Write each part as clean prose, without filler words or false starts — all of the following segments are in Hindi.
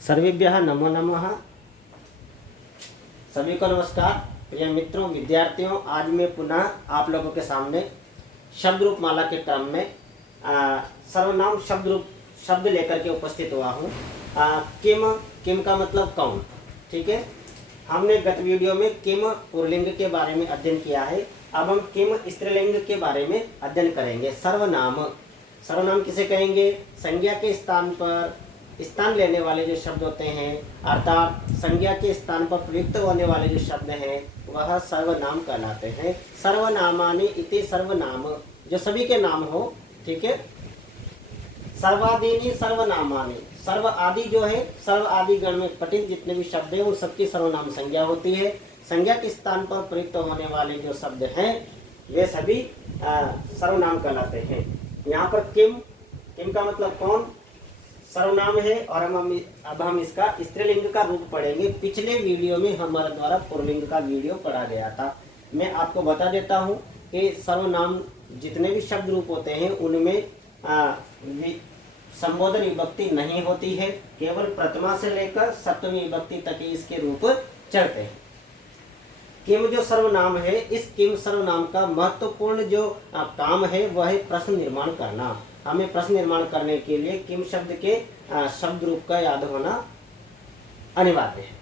सर्वेभ्यः नमो नमः। सभी को नमस्कार। प्रिय मित्रों, विद्यार्थियों, आज मैं पुनः आप लोगों के सामने शब्द रूप माला के क्रम में सर्वनाम शब्द लेकर के उपस्थित हुआ हूँ। किम का मतलब कौन, ठीक है। हमने गत वीडियो में किम पुल्लिंग के बारे में अध्ययन किया है। अब हम किम स्त्रीलिंग के बारे में अध्ययन करेंगे। सर्वनाम किसे कहेंगे? संज्ञा के स्थान पर स्थान लेने वाले जो शब्द होते हैं, अर्थात संज्ञा के स्थान पर प्रयुक्त होने वाले जो शब्द हैं वह सर्वनाम कहलाते हैं। सर्वनामानि इति सर्वनाम, जो सभी के नाम हो, ठीक है। सर्वादीनि सर्वनामानि, सर्व आदि जो है, सर्व आदि गण में पठित जितने भी शब्द हैं उन सबकी सर्वनाम संज्ञा होती है। संज्ञा के स्थान पर प्रयुक्त होने वाले जो शब्द हैं वे सभी सर्वनाम कहलाते हैं। यहाँ पर किम का मतलब कौन सर्वनाम है, और अब हम इसका स्त्रीलिंग का रूप पढ़ेंगे। पिछले वीडियो में हमारे द्वारा पुल्लिंग का वीडियो पढ़ा गया था। मैं आपको बता देता हूँ कि सर्वनाम जितने भी शब्द रूप होते हैं उनमें संबोधन विभक्ति नहीं होती है, केवल प्रथमा से लेकर सप्तमी विभक्ति तक ही इसके रूप चलते हैं। किम जो सर्वनाम है, इस किम सर्वनाम का महत्वपूर्ण जो काम है वह है प्रश्न निर्माण करना। हमें प्रश्न निर्माण करने के लिए किम शब्द के शब्द रूप का याद होना अनिवार्य है।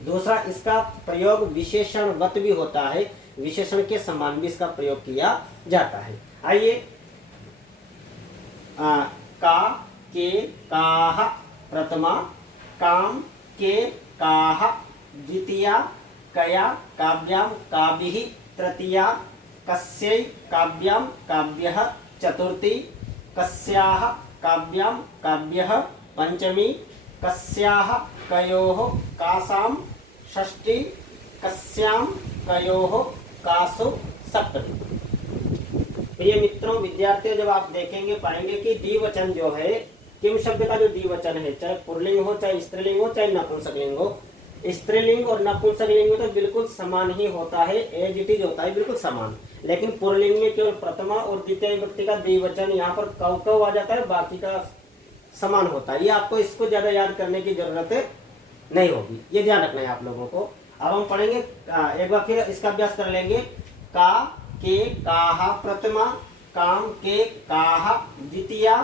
दूसरा, इसका प्रयोग विशेषणवत भी होता है, विशेषण के समान भी इसका प्रयोग किया जाता है। आइए, का, के, काह प्रथमा, काम, के, काह द्वितीया, कया, काव्याम, काभिः तृतीया, कस्यै, काव्याम, काव्यः चतुर्थी, कस्याः, काव्याम, काव्यः पंचमी, कस्याः, कयोः, कासां षष्ठी, कस्यां, कयोः, कासु सप्तमी। प्रिय मित्रों, विद्यार्थियों, जब आप देखेंगे पाएंगे कि द्विवचन जो है, किम शब्द का जो द्विवचन है, चाहे पुल्लिंग हो, चाहे स्त्रीलिंग हो, चाहे नपुंसकलिंग हो, स्त्रीलिंग और नपुंसकलिंग में तो बिल्कुल समान ही होता है, एज इट इज होता है, बिल्कुल समान। लेकिन पुल्लिंग में केवल प्रथमा और द्वितीय विभक्ति का द्विवचन यहाँ पर कव आ जाता है, बाकी का समान होता है। ये आपको इसको ज्यादा याद करने की जरूरत नहीं होगी, ये ध्यान रखना है आप लोगों को। अब हम पढ़ेंगे, एक बार फिर इसका अभ्यास कर लेंगे। का, के, काह प्रथमा, काम, के, काह द्वितीया,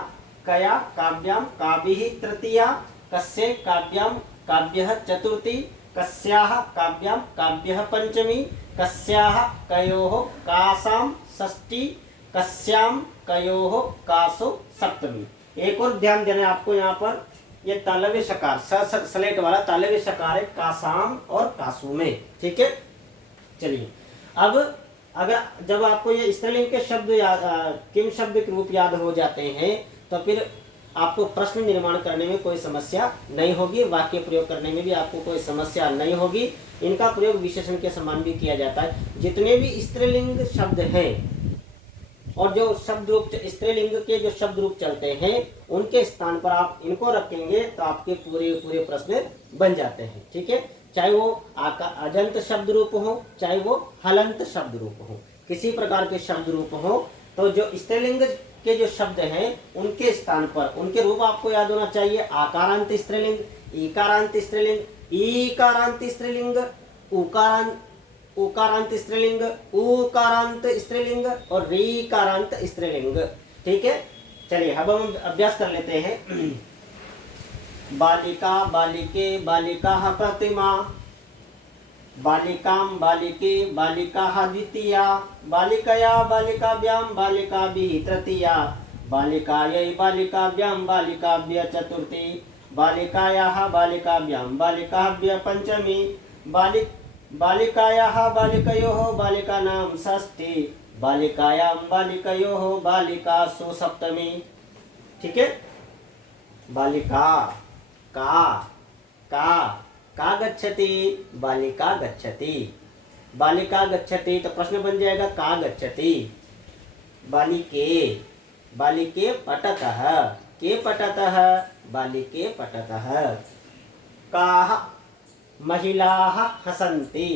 कया, काव्याम, काभिः तृतीया, कस्य, काव्याम, काव्यः चतुर्थी, कस्याः, काव्याम, काव्यः पंचमी, कस्याः, कयोः, कासां षष्ठी, कस्यां, कयोः, कासु सप्तमी। एक और ध्यान देना है आपको, यहाँ पर ये तालव्य शकार, स्लेट वाला तालव्य शकार है कासाम और कासु में, ठीक है। चलिए, अब अगर जब आपको ये स्त्रीलिंग के शब्द किम शब्द के रूप याद हो जाते हैं तो फिर आपको प्रश्न निर्माण करने में कोई समस्या नहीं होगी, वाक्य प्रयोग करने में भी आपको कोई समस्या नहीं होगी। इनका प्रयोग विशेषण के समान भी किया जाता है। जितने भी स्त्रीलिंग शब्द हैं और जो शब्द रूप स्त्रीलिंग के जो शब्द रूप चलते हैं उनके स्थान पर आप इनको रखेंगे तो आपके पूरे प्रश्न बन जाते हैं, ठीक है। चाहे वो अजंत शब्द रूप हो, चाहे वो हलंत शब्द रूप हो, किसी प्रकार के शब्द रूप हो, तो जो स्त्रीलिंग के जो शब्द हैं उनके स्थान पर उनके रूप आपको याद होना चाहिए। आकारांत स्त्रीलिंग, ईकारांत स्त्रीलिंग, ईकारांत स्त्रीलिंग, उकारांत स्त्रीलिंग, उकारांत स्त्रीलिंग और रीकारांत स्त्रीलिंग, ठीक है। चलिए, अब हम अभ्यास कर लेते हैं। बालिका, बालिके, बालिकाः प्रतिमा, बालिकां, बालिके, बालिकाः द्वितीया, बालिकया, बालिकाभ्यां, बालिकाभिः तृतीया, बालिकायै, बालिकाभ्यां, बालिकाभ्यः चतुर्थी, बालिकायाः, बालिकाभ्यां, बालिकाभ्यः पंचमी, बालिकायाः, बालिकयोः, बालिकानां षष्ठी, बालिकायां, बालिकयोः, बालिकासु सप्तमी, ठीक है। बालिका, का गच्छति, बालिका गच्छति, बालिका गच्छति, तो प्रश्न बन जाएगा का गच्छति। बालिके, बालिके पठतः, के पठतः, बालिके पठतः। काः, महिलाः हसन्ति,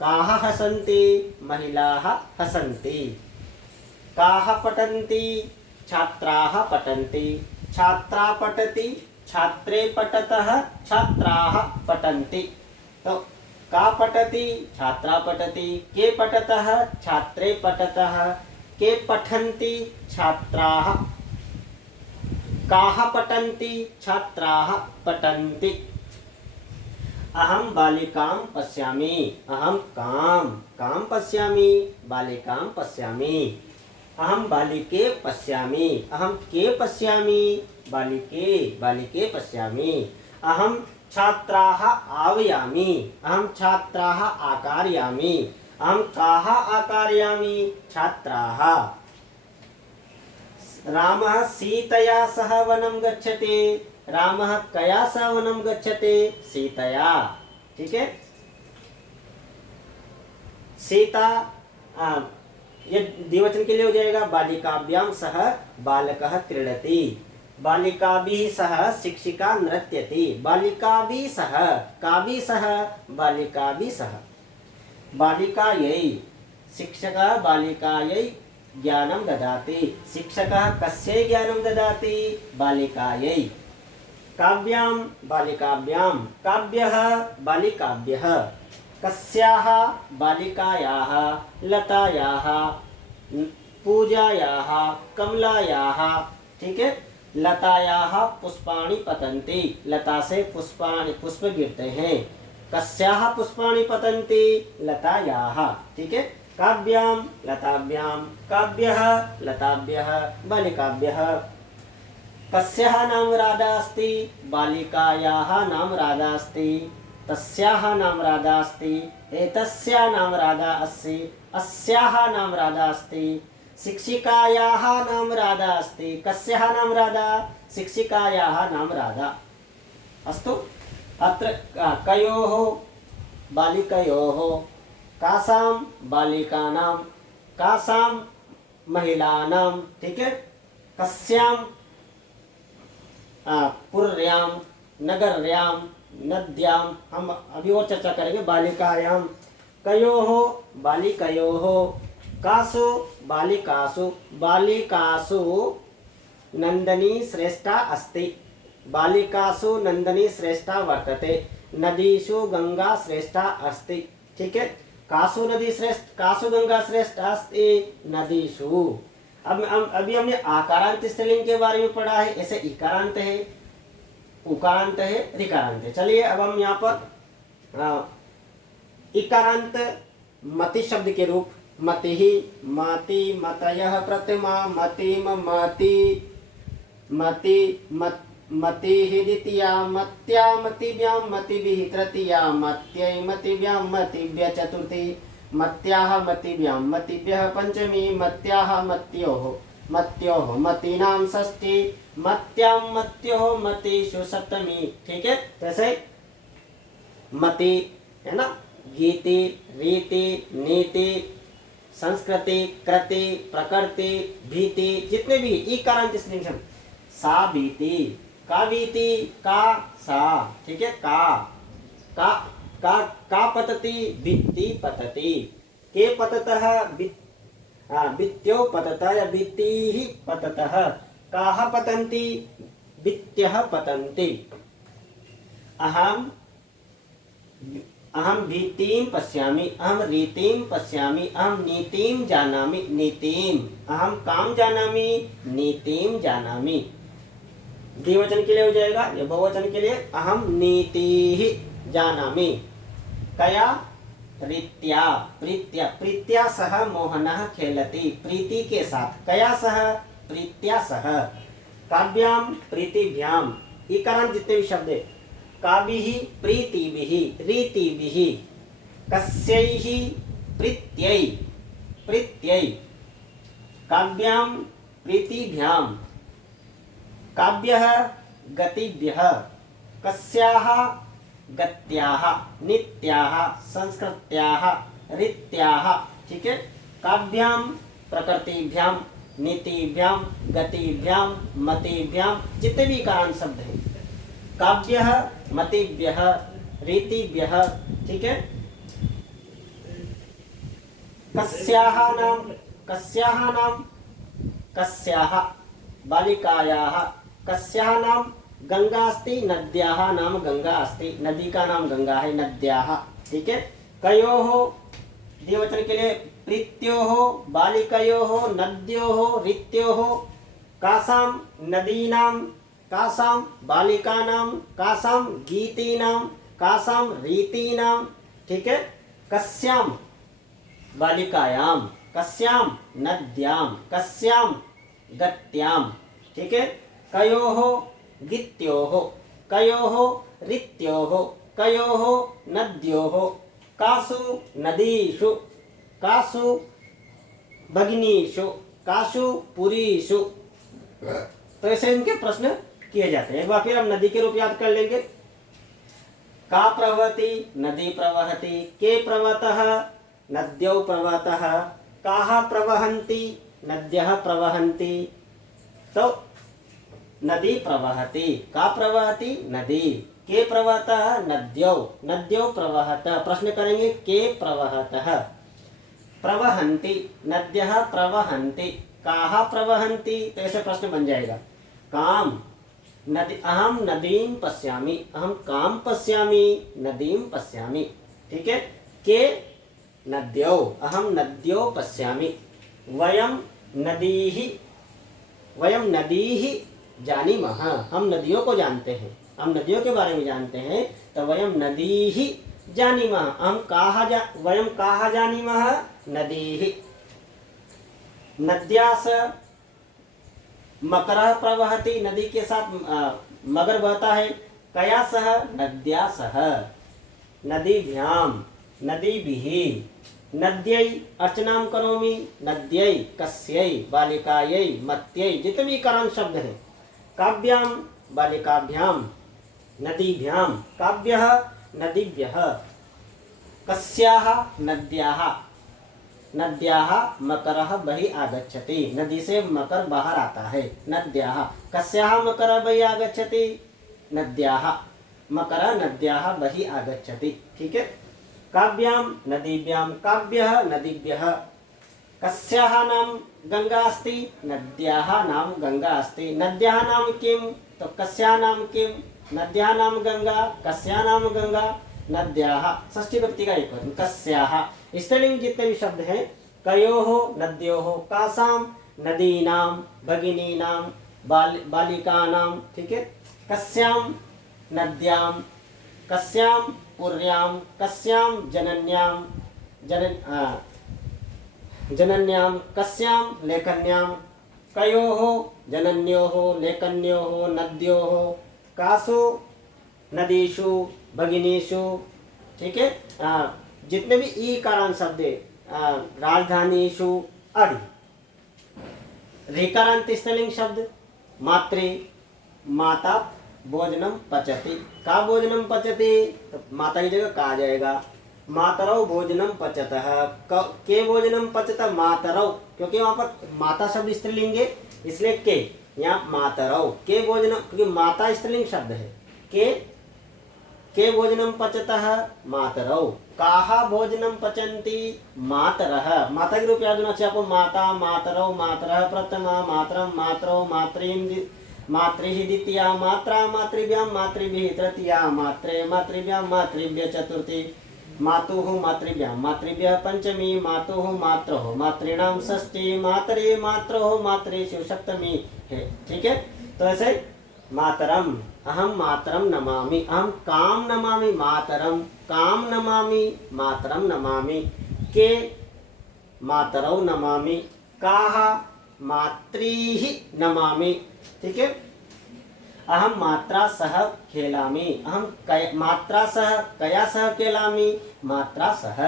काः हसन्ति, महिलाः हसन्ति। काः पठन्ति, छात्राः पठन्ति, छात्रा पठति, छात्रे पठतः छात्राः पठन्ति। तो का पठति छात्रा पठति, के पठतः छात्रे पठतः, के पठन्ति छात्राः, काः पठन्ति छात्राः पठन्ति। अहं बालिकां पश्यामि, अहं कां पश्यामि, बालिकां पश्यामि। अहं बालिके पश्यामि, अहं के पश्यामि, बालिके पश्यामि। अहं छात्राः आह्वयामि, अहं छात्राः आकारयामि। अहं काः आकारयामि, छात्राः। रामः सीतया सह वनं गच्छति, रामः कया सह वनं गच्छति, सीतया। ठीक है, सीता ये द्विवचन के लिए हो जाएगा। बालिकाभ्यां सह बालकः क्रीडति, बालिकाभिः सह शिक्षिका नृत्यति, बालिकाभिः सह, काभिः सह, बालिकाभिः सह। बालिकायै शिक्षकः बालिकायै ज्ञानं ददाति, शिक्षकः कस्यै ज्ञानं ददाति, बालिकायै। काव्यां बालिकाभ्यां, काव्यः बालिकाभ्यः। कस्याः बालिकायाः, लतायाः, पूजायाः, कमलायाः। ठीक है, लतायाः पुष्पाणि पतन्ति, लता से पुष्प गिरते हैं। कस्याः पुष्पाणि पतन्ति, लतायाः। ठीक है, काव्यां लताभ्यां, काव्यः लताभ्यः, बालिकाभ्यः। कस्याः नाम राधा अस्ति, बालिकायाः नाम राधा अस्ति। तस्याः नाम राधा अस्ति, एतस्याः नाम राधा अस्ति, अस्याः नाम राधा अस्ति। शिक्षिकायाः नाम राधा अस्ति, कस्याः नाम राधा, शिक्षिकायाः नाम राधा। अस्तु, अत्र कयोः बालिकयोः, कासां बालिकानां, कासां महिलानां। ठीक है, कस्यां पुर्यां, नगर्यां, नद्यां। हम अभी और चर्चा करेंगे। बालिकायां, कयोः बालिकयोः, कासु बालिकासु, बालिकासु नंदनी श्रेष्ठा अस्ति, बालिकासु नंदनी श्रेष्ठा वर्तते, नदीषु गंगा श्रेष्ठा अस्ति। ठीक है, कासु नदी श्रेष्ठ, कासु गंगा श्रेष्ठ अस्ति, नदीषु। अब अभी हमने आकारांत स्त्रीलिंग के बारे में पढ़ा है। ऐसे इकारांत है, उकारांत है, ऋकारांत है। चलिए अब हम यहाँ पर इकारांत मति शब्द के रूप, मतिहि, मति, मतयः, प्रतिमा, मतिम, मति, मति, मतिहि द्वितीया, मत्या, मतिभ्यां, मतिभिः तृतीया, मत्यै, मतिभ्यां, मतिभ्यः चतुर्थी, मत्याः, मतिभ्यां, मतिभ्यः पंचमी, मत्याः, मत्योः, मत्योः, मतीनां षष्ठी, मत्यां, मत्योः, मतिषु सप्तमी। ठीक है, जैसे मति है ना, गीति, रीति, नीति, संस्कृति, कृति, प्रकृति, भीति, जितने भी इकारांत स्त्रीलिंग शब्द। सा भीति, का भीति, का सा। ठीक है, का पतति, भित्ति पतति, के पततः, भित्त्यो पततः या भित्तिः पततः, काः पतन्ति, भित्त्यः पतन्ति। अहं भीतिं पश्यामि, अहं रीतिं पश्यामि, अहं नीतिं जानामि, नीतिं। अहं कां जानामि, नीतिं जानामि। द्विवचन के लिए हो जाएगा, या बहुवचन के लिए अहं नीतिः जानामि। कया, प्रीत्या, प्रीत्या, प्रीत्या सह मोहनः खेलति, प्रीति के साथ। कया सह, प्रीत्या सह। काव्यां प्रीतिभ्यां, इकारांत जितने भी शब्द है। काभिः, प्रीतिभिः, रीतिभिः। कस्यैः, प्रीत्यै, प्रीत्यै। काव्यां प्रीतिभ्यां, काव्यः गतिभ्यः। कस्याः, गत्याः, नित्याः, संस्कृत्याः, रीत्याः। ठीक है, काव्यां प्रकृतिभ्यां, नीतिभ्यां, गतिभ्यां, मतिभ्यां, जितने भी इकारांत शब्द हैं। काव्यः मतिभ्यः, रीतिभ्यः। ठीक है, कस्याः नाम, कस्याः नाम, कस्याः बालिकायाः, कस्याः नाम, गंगा अस्ति, नद्याः नाम गंगा अस्ति, नदी का नाम गंगा है, नद्याः। ठीक है। कयोः द्विवचन के लिए प्रीत्योः, बालिकयोः, नद्योः, रीत्योः, कासां नदीनां, कासां बालिकानां, कासां गीतीनां, कासां रीतीनां। ठीक है। कस्यां बालिकायां, कस्यां नद्यां, कस्यां गत्यां। ठीक है। कयोः गीत्योः, कयोः रीत्योः, कयोः नद्योः, कासु नदीषु, कासु भगिनीषु, कासु पुरीषु। तो ऐसे इनके प्रश्न किए जाते हैं। एक बार फिर हम नदी के रूप याद कर लेंगे। का प्रवहति, नदी प्रवहति, के प्रवहतः, नद्यौ प्रवहतः, काः प्रवहन्ति, नद्यः प्रवहन्ति। तो नदी प्रवहति, का प्रवहति, नदी, के प्रवहतः, नद्यौ, नद्यौ प्रवहतः। प्रश्न करेंगे के प्रवहतः, प्रवहन्ति, नद्यः प्रवहन्ति, काः प्रवहन्ति। तो ऐसे प्रश्न बन जाएगा। काम नदी, अहम नदीं पश्यामि, अहम काम पश्यामि, नदीं पश्यामि। ठीक है। के नद्यौ, अहम नद्यौ पश्यामि। वयं नदीः, वयं नदीः जानीमः, हम नदियों को जानते हैं, हम नदियों के बारे में जानते हैं। तो वयं नदीः जानीमः, वयं काः जानीमः, नदीः। नद्यास मकरः प्रवहति, नदी के साथ मगर बहता है। कया सह, नद्या सह। नदीभ्यां, नदीभिः। नद्यै अर्चनां करोमि, नद्यै, कस्यै, बालिकायै, मत्यै। जितने भी कारण शब्द हैं। काव्यां, बालिकाभ्यां, नदीभ्यां, काव्यः, नदीभ्यः। कस्याः, नद्याः, नद्याः मकरः बहिः आगच्छति, नदी से मकर बाहर आता है। नद्याः, कस्याः मकरः बहिः आगच्छति, नद्याः, मकरः नद्याः बहिः आगच्छति। ठीक है। काव्यां, नदीभ्यां, काव्यः, नदीभ्यः। कस्याः नाम गंगा अस्ति, नद्याः नाम गंगा अस्ति। नद्याः नाम किं, तो कस्याः नाम किं, नद्याः नाम गंगा, कस्याः नाम गंगा, नद्याः। षष्ठी व्यक्ति का एक वचन, कस्याः। स्त्रीलिंग जितने भी शब्द हैं, कयोः, नद्योः, कासां नदीनां, भगिनीनां, बालिकानां। ठीक है। कस्यां नद्यां, कस्यां पुर्यां, कस्यां जनन्यां, जनन्यां, कस्यां लेखन्यां। कयोः जनन्योः, लेखन्योः, नद्योः, कासु नदीषु, भगिनीषु। ठीक है। जितने भी ई कारण शब्द राजधानीषु आदि। ऋकारांत स्त्रीलिंग शब्द मातृ, माता भोजनम पचति, का भोजनम पचति, तो माता की जगह का आ जाएगा। मातरौ भोजनम पचतः, के भोजनम पचतः, मातरौ, क्योंकि वहां पर माता शब्द स्त्रीलिंग है इसलिए के, यहाँ मातरौ, के भोजनम, क्योंकि माता स्त्रीलिंग शब्द है। के भोजनम पचतः, मातरौ। काः भोजनम पचन्ति, मातरः। माता के रूप याद होना चाहिए आपको। माता, मातरौ, मातरः प्रथमा, मातरम, मातरौ, मातृः द्वितीया, मात्रा, मातृभ्यां, मातृभिः तृतीया, मात्रे, मातृभ्यां, मातृभ्यः चतुर्थी, मातुः, मातृभ्यां, मातृभ्यः पंचमी, मातुः, मातरः, मातॄणां षष्ठी, मातरे, मातरः, मातृषु सप्तमी है। ठीक है। तो ऐसे मातरम, अहम मातरम नमामि, अहम काम नमामि, मातरम काम नमामि, मातरम नमामि। के मातरौ नमामि, काः मातृः नमामि। ठीक है। अहम मात्रा सह खेलामि, अहम मात्रा सह, कया सह खेलामि, मात्रा सह।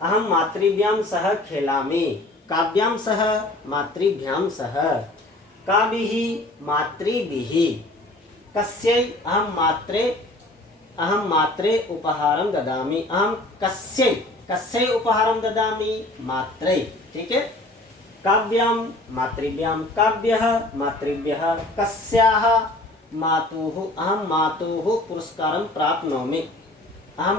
अहम मातृभ्यां सह खेलामि, काव्यां सह, मातृभ्यां सह। काभिः, मातृभिः। कस्यै, अहम मात्रे उपहारं ददामि, अहम कस्यै उपहारं ददामि, मात्रे। ठीक है। काव्यां, मातृभ्यां, काव्यः, मातृभ्यः। कस्याः, मातुः, अहम मातुः पुरस्कारं प्राप्नोमि, अहम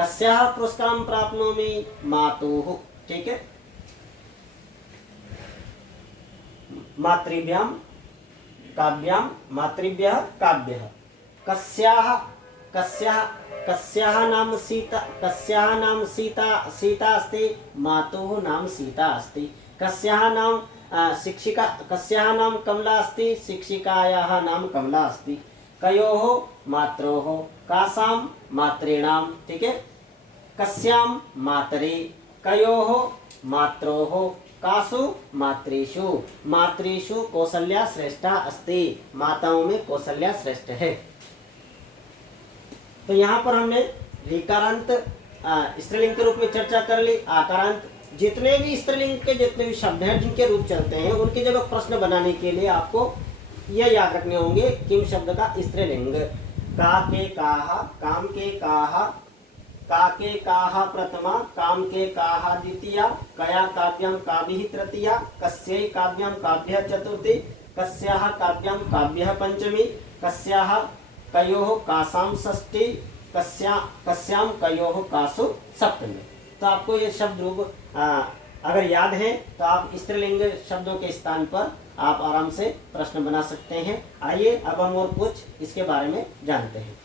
कस्याः पुरस्कारं प्राप्नोमि, मातुः। ठीक है। मातृभ्यां, काव्याम मातृभ्यः काव्यः। कस्याः कस्याः कस्याः नाम सीता, कस्याः नाम सीता अस्ति, मातुः नाम सीता अस्ति। कस्याः नाम शिक्षिका, कस्याः नाम कमला अस्ति, शिक्षिकायाः नाम कमला अस्ति। कयोः मात्रोः, कासां मातॄणां, ठीक है। कस्यां मातरे, कयोः मात्रोः, कासु मातृषु, मातृषु कौसल्या श्रेष्ठा अस्ति, माताओं में कौसल्या श्रेष्ठ है। तो यहाँ पर हमने ऋकारांत स्त्रीलिंग के रूप में चर्चा कर ली। आकारांत जितने भी स्त्रीलिंग के जितने भी शब्द हैं जिनके रूप चलते हैं उनकी जगह प्रश्न बनाने के लिए आपको यह याद रखने होंगे किम शब्द का स्त्रीलिंग। का के काहा, काम के काहा, का के काहा प्रथमा, काम के काहा द्वितीया, कया काव्याम काभिः तृतीया, कस्यै काव्याम काभ्यः चतुर्थी, कस्याः काव्याम काभ्यः पंचमी, कस्याः कयोः कासां षष्ठी, कस्याम कयोः कासु सप्तमी। तो आपको ये शब्द रूप अगर याद है तो आप स्त्रीलिंग शब्दों के स्थान पर आप आराम से प्रश्न बना सकते हैं। आइए अब हम और कुछ इसके बारे में जानते हैं।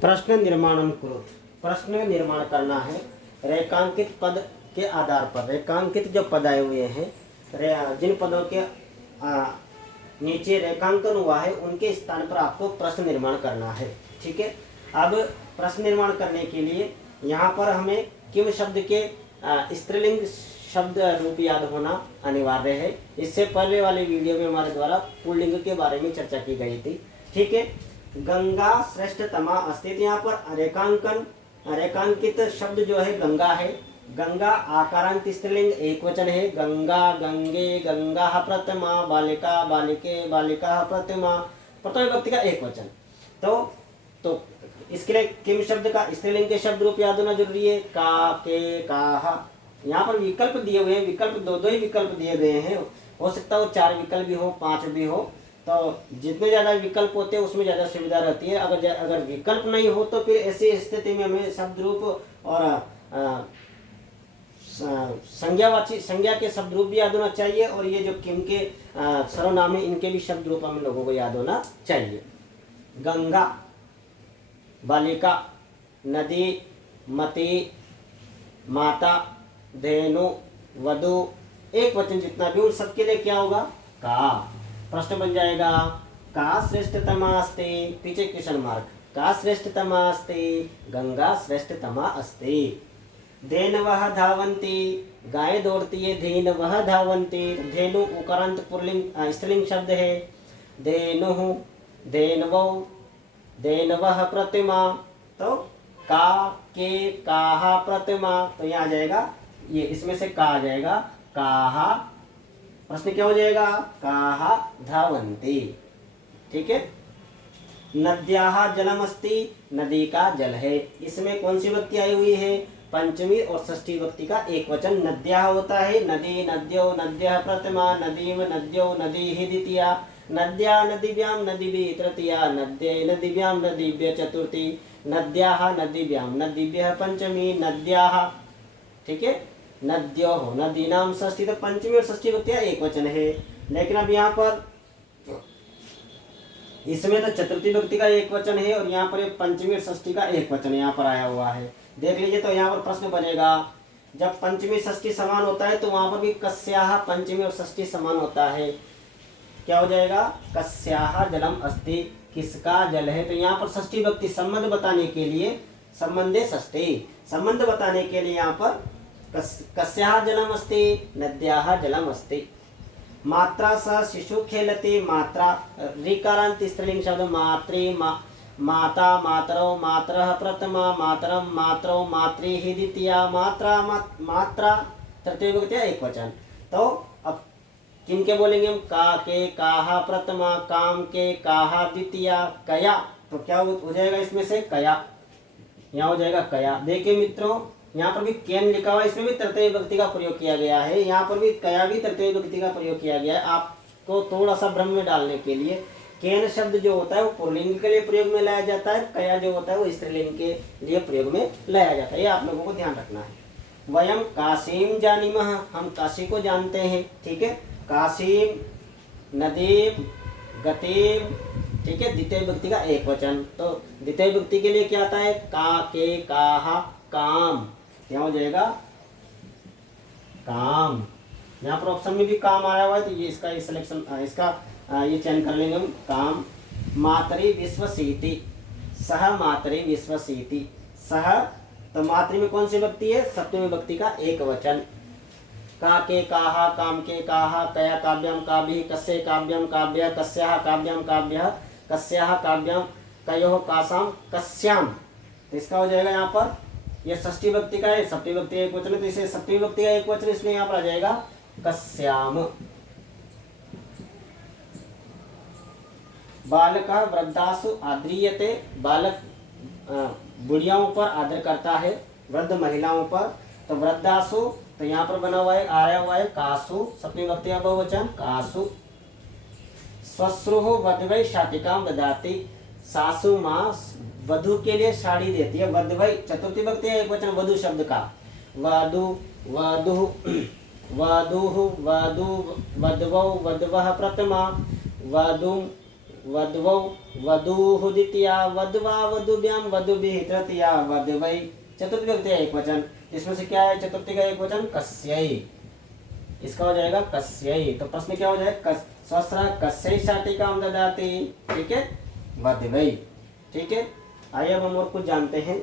प्रश्न निर्माणम कुरु, प्रश्न निर्माण करना है रेखांकित पद के आधार पर। रेखांकित जो पद आए हुए हैं, जिन पदों के नीचे रेखांकन हुआ है उनके स्थान पर आपको प्रश्न निर्माण करना है, ठीक है। अब प्रश्न निर्माण करने के लिए यहाँ पर हमें किम शब्द के स्त्रीलिंग शब्द रूप याद होना अनिवार्य है। इससे पहले वाले वीडियो में हमारे द्वारा पुल्लिंग के बारे में चर्चा की गई थी, ठीक है। गंगा श्रेष्ठतमा अस्तित्व, यहाँ पर रेखांकित शब्द जो है गंगा है। गंगा आकारांत स्त्रीलिंग एक वचन है। गंगा, गंगे, गंगा प्रथमा, बालिका, बालिके, बालिका प्रथमा, प्रथम विभक्ति का एक वचन। तो इसके लिए किम शब्द का स्त्रीलिंग के शब्द रूप याद होना जरूरी है। का, के, काहा। यहाँ पर विकल्प दिए हुए हैं, विकल्प दो ही विकल्प दिए गए हैं। हो सकता है वो 4 विकल्प भी हो, 5 भी हो। तो जितने ज़्यादा विकल्प होते हैं उसमें ज़्यादा सुविधा रहती है। अगर विकल्प नहीं हो तो फिर ऐसी स्थिति में हमें शब्द रूप और संज्ञा के शब्द रूप भी याद होना चाहिए, और ये जो किम के सर्वनाम है इनके भी शब्द रूप हम लोगों को याद होना चाहिए। गंगा, बालिका, नदी, मति, माता, धेनु, वधु, एक वचन जितना भी उन सबके लिए क्या होगा, का। प्रश्न बन जाएगा का श्रेष्ठतमा अस्ति, पीछे क्वेश्चन मार्क। का श्रेष्ठतमा अस्ति, गंगा श्रेष्ठतमा अस्ति। धेनवः धावन्ति, गाय दौड़ती है। धेनवः धावन्ति, धेनु उकारांत पुल्लिंग स्त्रीलिंग शब्द है। धेनुः, धेनवौ, धेनवः प्रतिमा। तो का, के, काहा प्रतिमा, तो यहाँ आ जाएगा ये, इसमें से का आ जाएगा। काहा, प्रश्न क्या हो जाएगा, काहा धावन्ति, ठीक है। नद्याः जलमस्ति, नदी का जल है। इसमें कौन सी विभक्ति आई हुई है, पंचमी और षष्ठी विभक्ति का एक वचन। नद्याः होता है नदी, नद्यो, नद्यः प्रथमा, नदीम, नद्यो, नदीः द्वितीया, नद्या नदीभ्यां नदीभिः तृतीया, नद्ये नदीभ्यां नदीभ्यः चतुर्थी, नद्याः नदीभ्यां नदीभ्यः पंचमी, नद्याः, ठीक है। नद्योः, नदीनां षष्ठी, तो पंचमी और षष्ठी विभक्तियां एक वचन है। लेकिन अब यहाँ पर इसमें तो चतुर्थी विभक्ति का एक वचन है और यहाँ पर पंचमी और षष्ठी का एक वचन यहाँ पर आया हुआ है। देख लीजिए, तो यहाँ पर प्रश्न बनेगा, जब पंचमी षष्ठी समान होता है तो वहां पर भी कस्याः पंचमी और षष्ठी समान होता है। क्या हो जाएगा, कस्याः जलम अस्ति, किसका जल है। तो यहाँ पर षष्ठी विभक्ति संबंध बताने के लिए, संबंधे षष्ठी, संबंध बताने के लिए यहाँ पर कस्याः जलम अस्ति, नद्याः जलम अस्ति। मात्रा स शिशु खेलति, मात्रा ऋकारांत स्त्रीलिंग शब्द मातृ, माता, मातरौ, मातरः प्रथमा, मातरम, मातरौ, मातृः द्वितीया, मात्रा, मात्रा तृतीय विभक्ति एक वचन। तो अब किन के बोलेंगे हम, का, के, काहा प्रथमा, काम के, काहा द्वितीया, कया। तो क्या हो जाएगा इसमें से, कया, यहाँ हो जाएगा कया। देखिए मित्रों, यहाँ पर भी केन लिखा हुआ है, इसमें भी तृतीय विभक्ति का प्रयोग किया गया है। यहाँ पर भी कया भी तृतीय विभक्ति का प्रयोग किया गया है, आपको थोड़ा सा भ्रम में डालने के लिए। केन शब्द जो होता है वो पुल्लिंग के लिए प्रयोग में लाया जाता है, कया जो होता है वो स्त्रीलिंग के लिए प्रयोग में लाया जाता है। ये आप लोगों को ध्यान रखना है। वयम काशीम जानीमः, हम काशी को जानते हैं। ठीक है, काशीम, नदीम, गतिम। ठीक है, द्वितीय विभक्ति का एक वचन। तो द्वितीय विभक्ति के लिए क्या आता है? का, के, काहा, काम। क्या हो जाएगा? काम। यहाँ पर ऑप्शन में भी काम आया हुआ है, तो ये इसका सिलेक्शन, इसका ये चयन कर लेंगे हम। काम। मातरि विश्वसीति, सह मातरि विश्वसीति। सह, तो मातृ में कौन सी विभक्ति है? सप्तमी विभक्ति का एक वचन। का, के, काहा, काम, के, काहा, कया काव्यम काव्यः, कस्य काव्यम काव्यः, कस्याः काव्यम काव्यः, कस्याः काव्यम कयोः कासाम कस्याम। तो इसका हो जाएगा यहाँ पर, ये षष्ठी विभक्ति का है, सप्तमी विभक्ति का एक वचन है, तो इसे सप्तमी विभक्ति का एक वचन, इसलिए यहाँ पर आ जाएगा कस्याम। बालकः वृद्धासु आद्रियते, बालक बुढ़ियाओं पर आदर करता है, वृद्ध महिलाओं पर। तो वृद्धासु, तो यहाँ पर बना हुआ है, आया हुआ है कासु, सप्तमी विभक्ति का बहुवचन कासु। श्वश्रुः वधवै शाटिकां ददाति, सासु माँ वधु के लिए साड़ी देती है। वधवै चतुर्थी विभक्ति है, एक वचन वधु शब्द का। वधु, वधु, वधुः, वधु, वधवौ, वधवः प्रथमा, वधु, वधवौ, वधूः द्वितीया, वधवा, वधुभ्यां, वधुभिः तृतीया, वधवै चतुर्थी विभक्ति है एक वचन। इसमें से क्या है चतुर्थी का एक वचन? कस्यै। इसका हो जाएगा कस्यै। तो प्रश्न क्या हो जाएगा? स्वस्त्र कस्यै शाटिकां ददाति। ठीक है, वधवै। ठीक है, आइए अब हम और कुछ जानते हैं।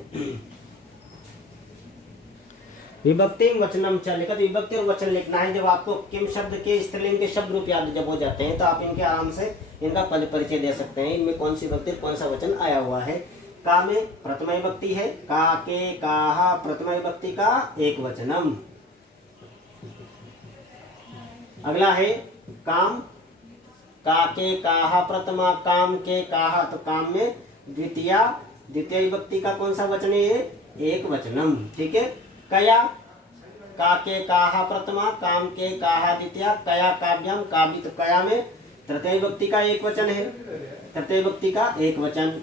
विभक्ति वचनम च लिखा, विभक्ति और वचन लिखना है। जब आपको किम शब्द के स्त्रीलिंग के शब्द रूप याद जब हो जाते हैं, तो आप इनके आराम से इनका पद परिचय दे सकते हैं। इनमें कौन सी विभक्ति, कौन सा वचन आया हुआ है। का में प्रथमा विभक्ति है, का, के, काहा, प्रथमा विभक्ति का एक वचनम। अगला है काम, का, के, काहा प्रथमा, काम, के, काहा, तो काम में द्वितीया, द्वितीय विभक्ति का कौन सा वचन है? ये एक वचनम। ठीक है, कया, का, के, काहा प्रथमा, काम, के, काहा द्वितीया, कया काव्यम काव्य, तो कया में तृतीय विभक्ति का एक वचन है, तृतीय विभक्ति का एक वचन।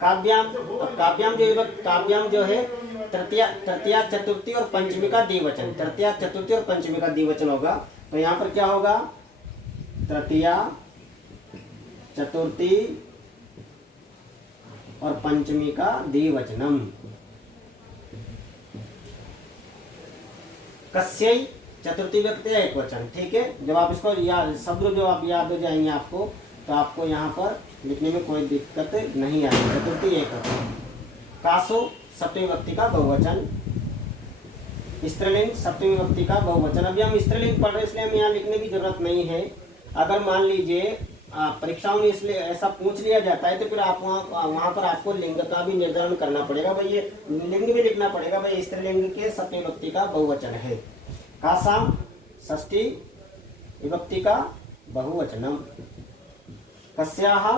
काव्याम, काव्याम जो है तृतीया, तृतीया, चतुर्थी और पंचमी का द्विवचन, तृतीया, चतुर्थी और पंचमी का द्विवचन होगा। तो यहाँ पर क्या होगा? तृतीया, चतुर्थी और पंचमी का द्विवचनम। कस्यै चतुर्थी विभक्ति है एक वचन। ठीक है, जब आप इसको याद, शब्द जब आप याद हो जाएंगे आपको, तो आपको यहाँ पर लिखने में कोई दिक्कत नहीं आएगी। चतुर्थी एक वचन। कासु सप्तमी विभक्ति का बहुवचन। स्त्रीलिंग सप्तमी विभक्ति का बहुवचन। अभी हम स्त्रीलिंग पढ़ रहे हैं, इसलिए हम यहाँ लिखने की जरूरत नहीं है। अगर मान लीजिए परीक्षाओं में इसलिए ऐसा पूछ लिया जाता है, तो फिर आप वहाँ पर आपको लिंग का भी निर्धारण करना पड़ेगा। भाई ये लिंग भी लिखना पड़ेगा, भाई स्त्रीलिंग के सप्तमी विभक्ति का बहुवचन है। कासाम षष्ठी विभक्ति का बहुवचनम। कस्याः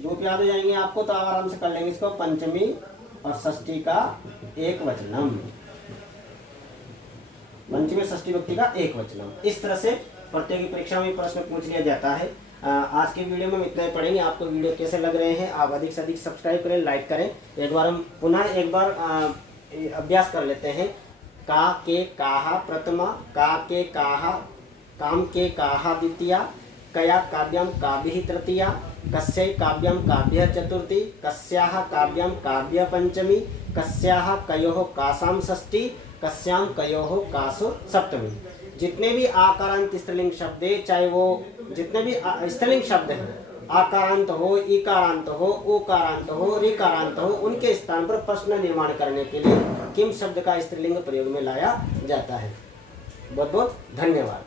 रूप याद हो जाएंगे आपको, तो आराम से कर लेंगे इसको। पंचमी और षष्ठी का एक वचनम, पंचमी षष्ठी विभक्ति का एक वचनम। इस तरह से प्रतियोगी परीक्षा में प्रश्न पूछ लिया जाता है। आज की वीडियो में हम इतना ही पढ़ेंगे। आपको वीडियो कैसे लग रहे हैं, आप अधिक से अधिक सब्सक्राइब करें, लाइक करें। एक बार हम पुनः एक बार अभ्यास कर लेते हैं। का, के, काहा प्रथमा, का, के, काहा, काम, के, काहा द्वितीया, कया काव्यम काव्यः तृतीया, कस्यै काव्यम काव्यः चतुर्थी, कस्याः काव्यम काव्यः पंचमी, कस्याः कयोः कासाम षष्ठी, कस्याम कयोः कासु सप्तमी। जितने भी आकारांत स्त्रीलिंग शब्द है, चाहे वो जितने भी स्त्रीलिंग शब्द हैं, आकारांत हो, इकारांत हो, उकारांत हो, ऋकारांत हो, उनके स्थान पर प्रश्न निर्माण करने के लिए किम शब्द का स्त्रीलिंग प्रयोग में लाया जाता है। बहुत बहुत धन्यवाद।